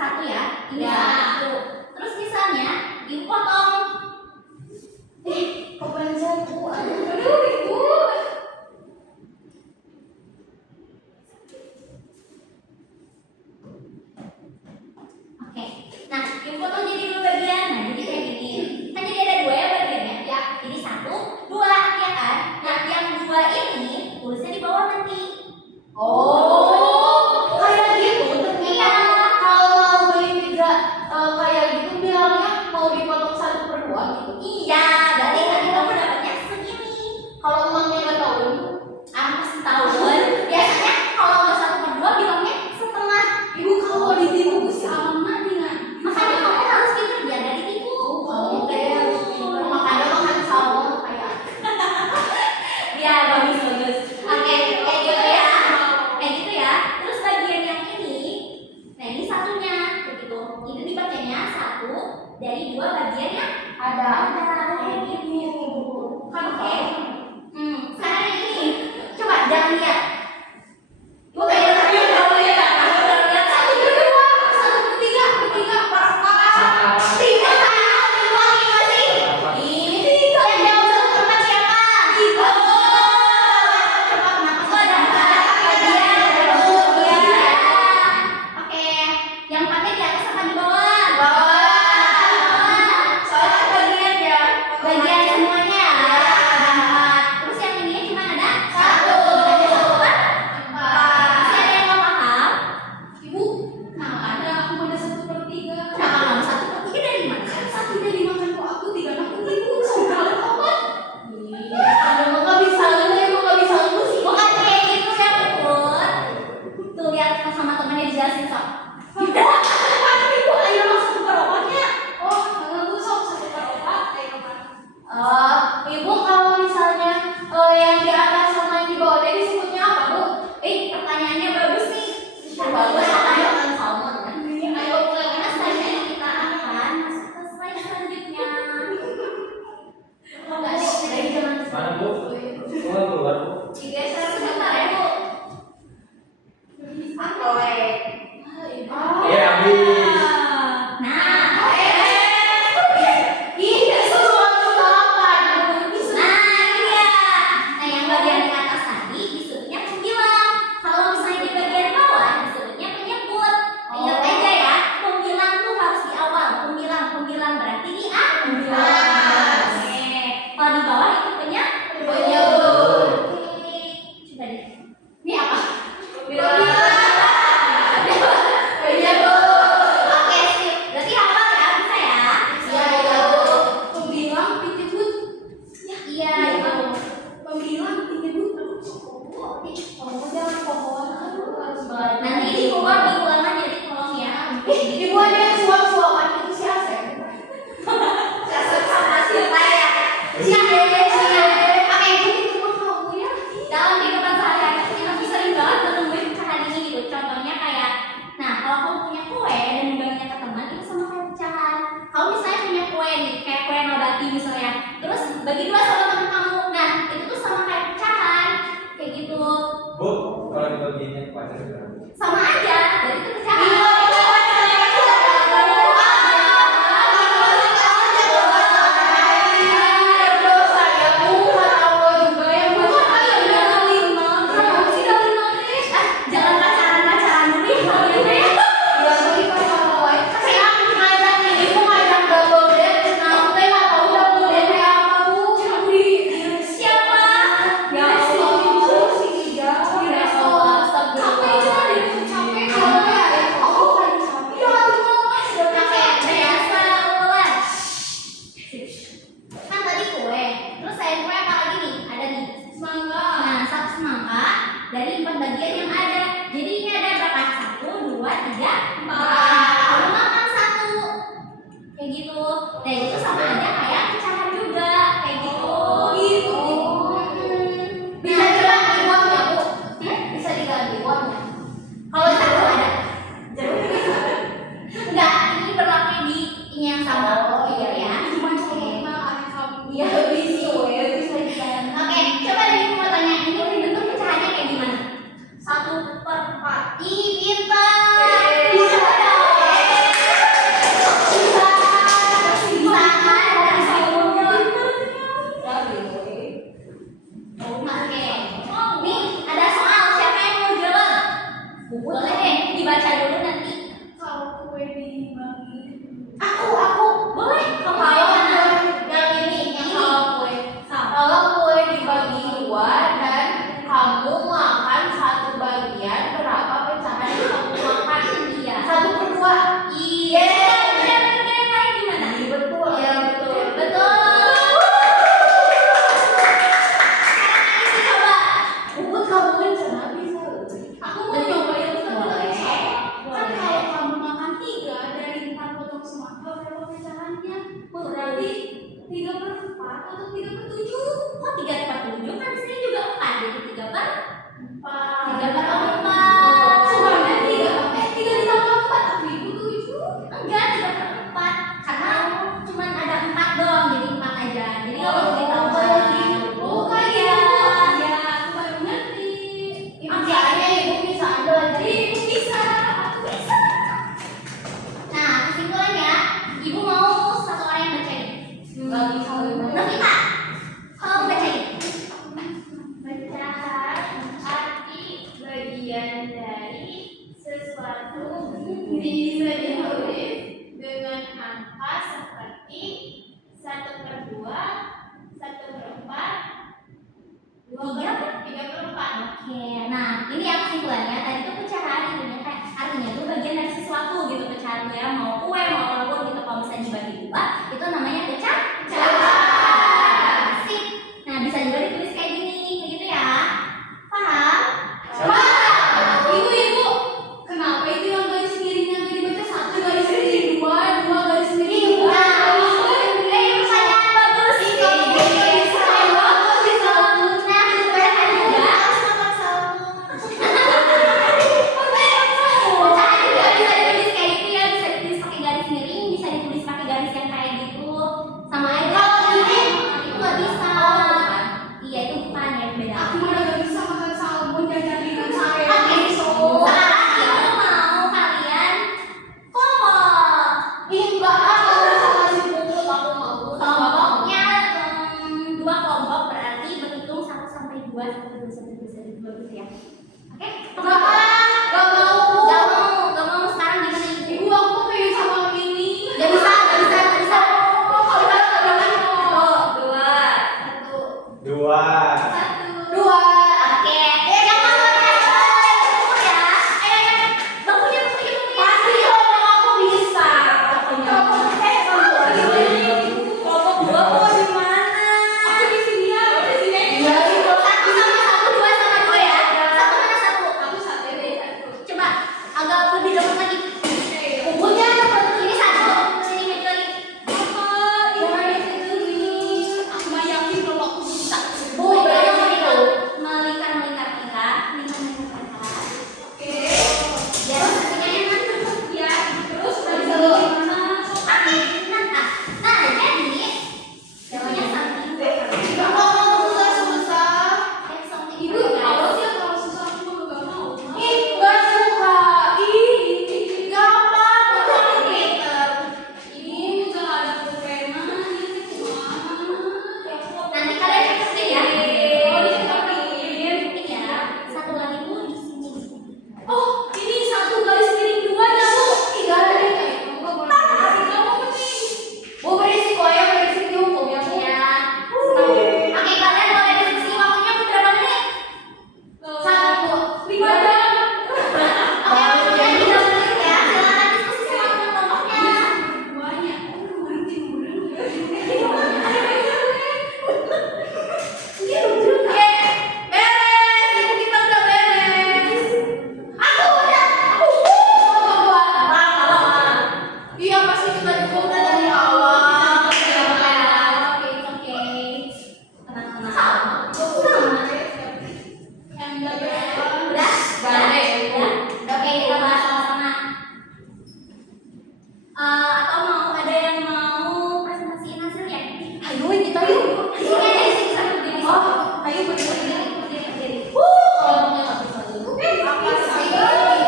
satu ya, ini Ya. satu. Terus misalnya ibu potong, Kapan jatuh? aduh ibu. Oke, nah ibu potong jadi dua bagian, nah jadi kayak gini. Kan jadi ada dua ya bagiannya, ya. Jadi satu, dua, ya kan? Nah yang dua ini tulisnya di bawah nanti. Oh, kayak gitu. Iya. Kalau mau beli pizza kayak gitu bilangnya mau dipotong 1/2 gitu. Iya, berarti nanti kamu dapatnya segini. Kalau emangnya nggak tahu, Aku pasti tahu kan. Biasanya kalau nggak 1/2 bilangnya setengah. ibu kalau ditipu si Alma nih nggak? Makanya kamu harus pintar biar nggak ditipu. Oke, harus pintar. Makanya makan salmon kayak. Ya bagus bagus. Oke, kayak gitu ya. Kayak gitu ya. Terus bagian yang ini, nah ini satunya, begitu. Itu dibacanya satu dari dua bagian yang Ada. kayak gitu. Kan Oke. Sekarang yang ini, coba jangan lihat. Ibu kayak Iya, tadi iya, udah lihat, iya. udah lihat 1/2, 1/3, pas. Tiga lagi masih. Ini yang jawab 1/4 siapa? Tiga. Cepat kenapa sih ada bagian? Oke, yang 4-nya di atas apa di bawah? Soalnya bagian ya. Bagian semuanya. Ada 4. Terus yang ini cuma ada 1. Ada 1 kan? Masih ada yang nggak paham? Ibu, nah ada aku ada 1/3. Kenapa kamu 1/3 dari mana? Satu dari makan kok aku 3 makan ibu sudah apa? Emang nggak bisa emang nggak bisa lu sih. Bukan kayak gitu ya, Put. Tuh lihat sama temannya dijelasin sok. Ibu ayo masuk ke perawatnya. Oh, aku sok 1/4 ayo Pak. Ibu kalau misalnya yang di atas sama yang di bawah tadi disebutnya apa, Bu? Pertanyaannya bagus nih. Bagus, Ayo kan salmon kan? Ayo mulai. Karena selanjutnya kita akan masuk ke slide selanjutnya. Dari zaman Mana Bu? Keluar keluar Bu. digeser sebentar ya, Bu. Santai. Iya. berapa pecahannya? Berarti 3/4 atau 3/7? Kok 3/7? Kan di sini juga 4, jadi 3/4. 3/4. Sebenarnya 3 ditambah 4 3/7. Enggak, 3/4. Karena cuma ada 4 doang, jadi 4 aja. Jadi nggak perlu ditambah. Oh, kayak Iya. ya, aku baru ngerti. Oke. Makanya ibu bisa ada aja. Ibu bisa. Nah, kesimpulannya, ibu mau satu orang yang bacain. Nggak bisa. Novita, kamu bacain. Pecahan arti bagian dari sesuatu bisa ditulis dengan angka seperti 1/2, 1/4, 3/4. Oke, nah ini ya kesimpulannya. Tadi tuh pecahan artinya tuh bagian dari sesuatu gitu pecahan tuh ya, mau kue mau apapun gitu. Kalau misalnya dibagi dua, itu namanya pecahan. Sip. Nah bisa juga ditulis kayak gini, kayak gitu ya. Paham? Ibu, kenapa itu yang garis miringnya nggak dibaca 1 garis miring 2, 2 garis miring 2? Pertanyaan bagus. Aku udah nggak bisa makan salmon jajan saya. Ih, mbak, aku udah sama si Puput, aku mau. Kelompoknya dua kelompok, berarti berhitung 1 sampai 2 sampai 2 sampai 2 sampai 2 gitu ya. Oke? Nggak mau. Gak mau sekarang gimana ibu? Ibu, aku pengen sama ini. Gak bisa. Oh, Dua. 2. 2. Oke. Yang mau buku ya. Ayo. Bukunya. Pasti kalau aku bisa. Kelompok dua mau di mana? Aku di sini ya, di sini. Iya, 1 sama 1, 2 sama 2 ya. Satu mana satu? Aku satu deh, satu. Coba agak lebih dekat lagi. Bukunya ini satu. Sini maju lagi. Jangan di situ nih. Aku mah yakin kalau aku bisa. Bu, Dari melingkar. situ. Melingkar. Oke. Biar bukunya enak. Ya, terus dari Oke. sini gimana? Nah, jadi namanya something Ibu mau susah-susah. Ibu, guys. apa sih yang kalau susah aku mah nggak mau. Ih, nggak suka. Ih, gampang. Aku pinter. Ini nggak ada pulpen. Ini cuma. Nanti kalian cek ya. Oh, dicekokin. Ini ya. Satu lagi Bu di sini. Oh, ini 1 garis miring 2 nya, Bu. 3 ada deh. Kamu nggak boleh. Kamu penting. Bu, berisik kok ya, berisik dihukum ya, Bu. Ya. Oke, kalian boleh diskusi waktunya berapa menit? 1, 5 jam. Oke, waktunya 3 menit ya. Silakan diskusi sama teman-temannya. Duanya. Oke, beres. Ibu kita udah beres. Aku udah. Iya, pasti kita juga udah dari awal. Oke. Tenang. Yang udah beres. Udah? Udah? Oke, kita bahas sama-sama. Atau mau ada yang mau presentasiin hasilnya? Ayo, kita yuk. Sini aja, di sini sama berdiri. Oh, ayo berdiri. Berdiri. Kelompoknya nggak bisa dulu. Apa sih?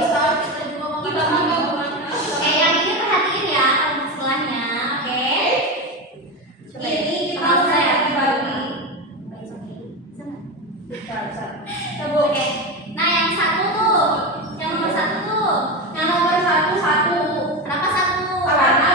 Bisa, kita juga mau. Kita mah nggak boleh. Oke, yang ini perhatiin ya kelompok sebelahnya. Oke. Ini kita saya bagi. Oke. Nah, yang satu tuh, yang nomor 1 tuh. Yang nomor 1, 1. Kenapa 1? Karena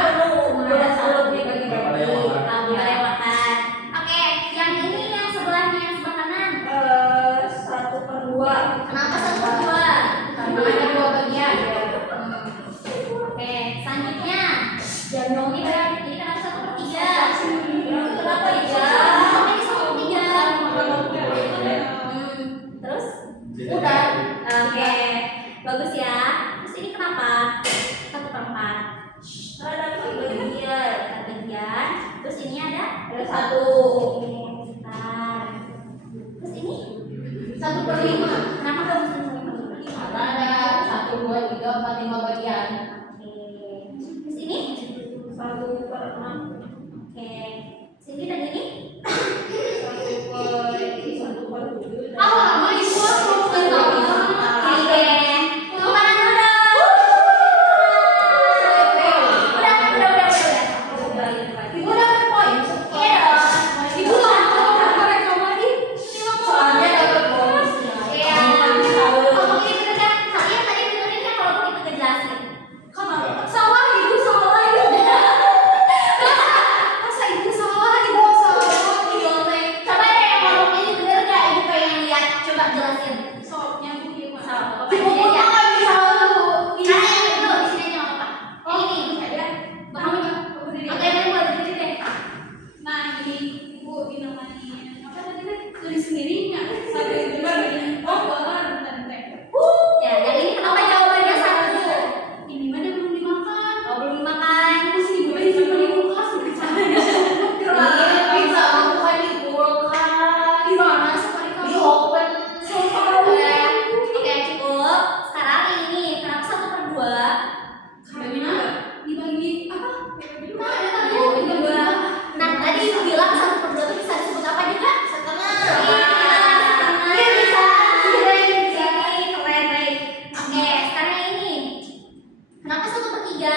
Kenapa 1/3?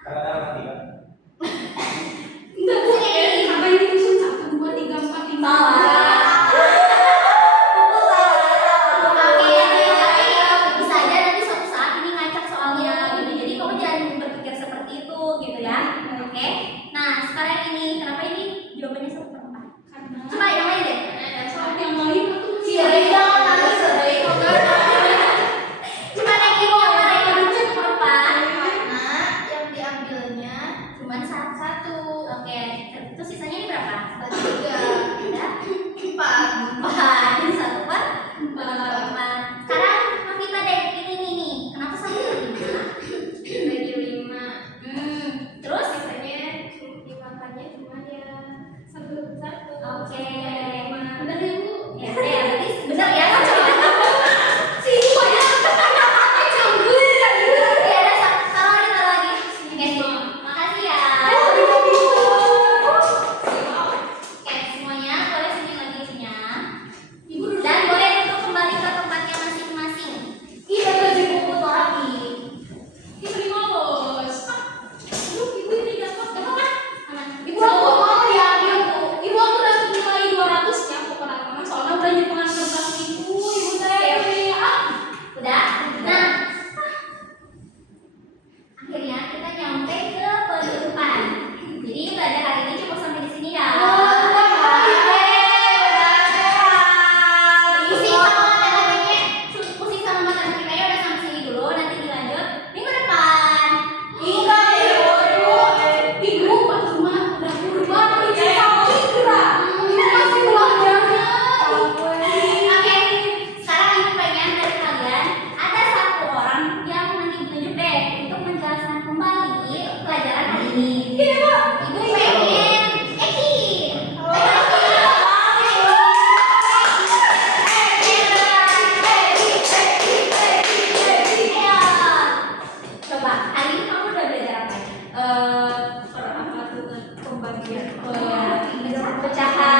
Karena ada tiga. Enggak, Bu. Sampai ini disusun 1, 2, 3, 4, 5. Salah. Oke, bisa aja nanti suatu saat ini ngacak soalnya gitu. Jadi kamu jangan berpikir seperti itu gitu ya. Oke. Nah, sekarang ini kenapa ini jawabannya 1/4? Karena Coba yang lain deh. soal yang lain aku Jangan nangis sebaik Cuma kayak gini yang mereka lucu 1/4. Karena yang diambilnya Cuman satu. Oke. Terus sisanya ini berapa? 3, Ada 4. 4. Ini 1/4. Sekarang Novita deh, ini nih. Kenapa 1/5? Bagi 5. Terus? Sisanya dimakannya cuma ya 1. Oke. benar ya, Bu. Ya, berarti benar ya. Si Bu ya. Campur kan gitu. Ya, ada taruh lagi. Oke, makasih ya. Oke, semuanya boleh sini lagi isinya. Ibu dulu. Dan boleh untuk kembali ke tempatnya masing-masing. Iya, baju buku lagi. Ibu dimalos. Aduh, ibu ini dapat berapa? Ibu aku mau diambil, Bu. Ibu aku dapat nilai 200 nya aku pernah soalnya udah nyepengan kertas ibu teh. Udah? Nah, akhirnya kita nyampe ke penutupan. Jadi belajar hari ini cukup sampai di sini ya. Pusing sama matematikanya udah sampai sini dulu. Nanti dilanjut minggu depan. Ibu pas rumah udah berubah ini citra. Ini masih uangnya. Oke, sekarang ibu pengen dari kalian ada satu orang yang nanti ditunjuk deh untuk menjelaskan kembali pelajaran hari ini. Ibu pengen Eki. Ayo. Coba hari ini kamu udah belajar apa? Apa tuh pembagian? Pecahan.